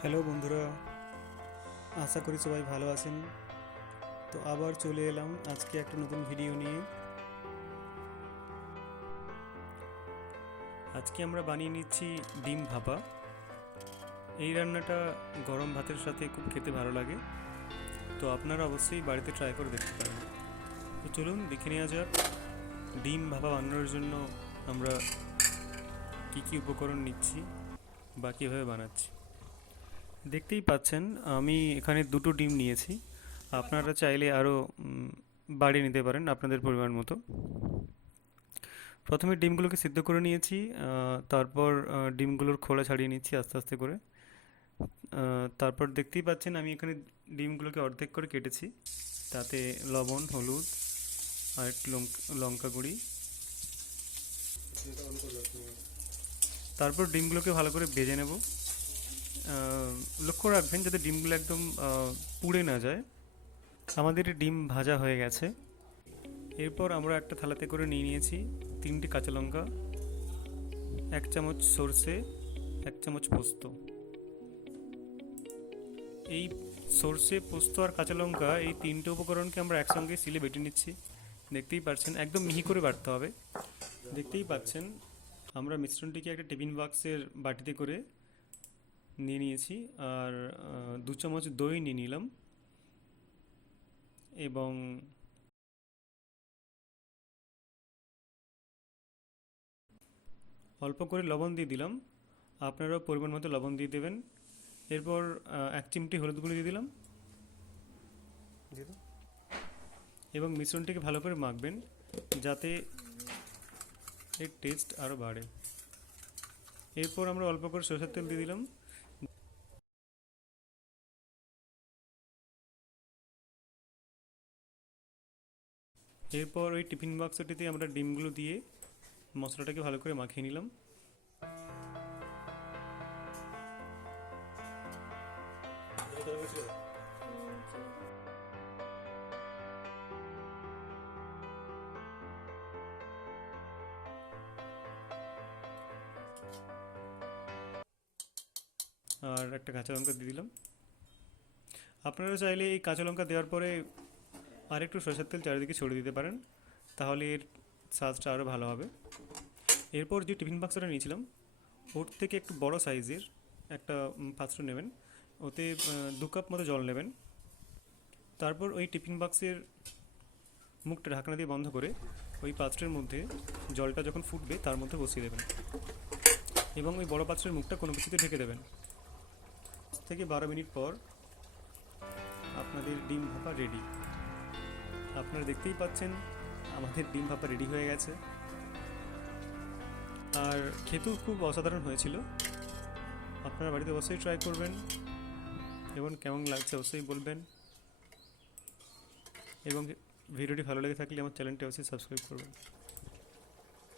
Hello বন্ধুরা, আশা করি সবাই ভালো আছেন। তো আবার চলে এলাম আজকে একটা নতুন ভিডিও নিয়ে। আজকে আমরা বানিয়ে নিচ্ছি ডিম ভাপা। এই রান্নাটা গরম ভাতের সাথে খুব খেতে ভালো লাগে। তো আপনারা অবশ্যই বাড়িতে ট্রাই করে দেখতে পারেন। তো চলুন দেখে নেওয়া যাক ডিম ভাপা বানানোর জন্য আমরা কি কি উপকরণ নিচ্ছি বা কীভাবে বানাচ্ছি। দেখতেই পাচ্ছেন আমি এখানে দুটো ডিম নিয়েছি। আপনারা চাইলে আরও বাড়িয়ে নিতে পারেন আপনাদের পরিমাণ মতো। প্রথমে ডিমগুলোকে সিদ্ধ করে নিয়েছি, তারপর ডিমগুলোর খোলা ছাড়িয়ে নিচ্ছি আস্তে আস্তে করে। তারপর দেখতেই পাচ্ছেন আমি এখানে ডিমগুলোকে অর্ধেক করে কেটেছি, তাতে লবণ, হলুদ আর একটু লঙ্কা গুঁড়ি। তারপর ডিমগুলোকে ভালো করে ভেজে নেব। লক্ষ্য রাখবেন যাতে ডিমগুলো একদম পুড়ে না যায়। আমাদের ডিম ভাজা হয়ে গেছে। এরপর আমরা একটা থালাতে করে নিয়ে নিয়েছি 3টে কাঁচা লঙ্কা, 1 চামচ সর্ষে, 1 চামচ পোস্ত। এই সর্ষে, পোস্ত আর কাঁচা লঙ্কা এই 3টে উপকরণকে আমরা একসঙ্গে সিলে বেটে নিচ্ছি। দেখতেই পাচ্ছেন একদম মিহি করে বাটতে হবে। দেখতেই পাচ্ছেন আমরা মিশ্রণটিকে একটা টিফিন বাক্সের বাটিতে করে নিয়ে নিয়েছি। আর 2 চামচ দই নিয়ে নিলাম এবং অল্প করে লবণ দিয়ে দিলাম। আপনারাও পরিমাণ মতো লবণ দিয়ে দেবেন। এরপর 1 চিমটি হলুদ গুঁড়ো দিয়ে দিলাম এবং মিশ্রণটিকে ভালো করে মাখবেন যাতে এর টেস্ট আরও বাড়ে। এরপর আমরা অল্প করে সরষের তেল দিয়ে দিলাম। এরপর ওই টিফিন বাক্সটিতে আমরা ডিমগুলো দিয়ে মশলাটাকে ভালো করে মাখিয়ে নিলাম। আর একটা কাঁচা লঙ্কা দিয়ে দিলাম। আপনারা চাইলে এই কাঁচা লঙ্কা দেওয়ার পরে আর একটু সরষের তেল চারিদিকে ছড়িয়ে দিতে পারেন, তাহলে এর স্বাদটা আরও ভালো হবে। এরপর যে টিফিন বাক্সটা নিয়েছিলাম ওর থেকে একটু বড় সাইজের একটা পাত্র নেবেন, ওতে 2 কাপ মতো জল নেবেন। তারপর ওই টিফিন বাক্সের মুখটা ঢাকনা দিয়ে বন্ধ করে ওই পাত্রের মধ্যে জলটা যখন ফুটবে তার মধ্যে বসিয়ে দেবেন এবং ওই বড় পাত্রের মুখটা কোনো কিছুতে ঢেকে দেবেন। 10 থেকে 12 মিনিট পর আপনাদের ডিম ভাপা রেডি। আপনারা দেখতেই পাচ্ছেন আমাদের ডিম ভাপা রেডি হয়ে গেছে আর খেতেও খুব অসাধারণ হয়েছিল। আপনারা বাড়িতে অবশ্যই ট্রাই করবেন এবং কেমন লাগছে অবশ্যই বলবেন, এবং ভিডিওটি ভালো লেগে থাকলে আমার চ্যানেলটি অবশ্যই সাবস্ক্রাইব করবেন।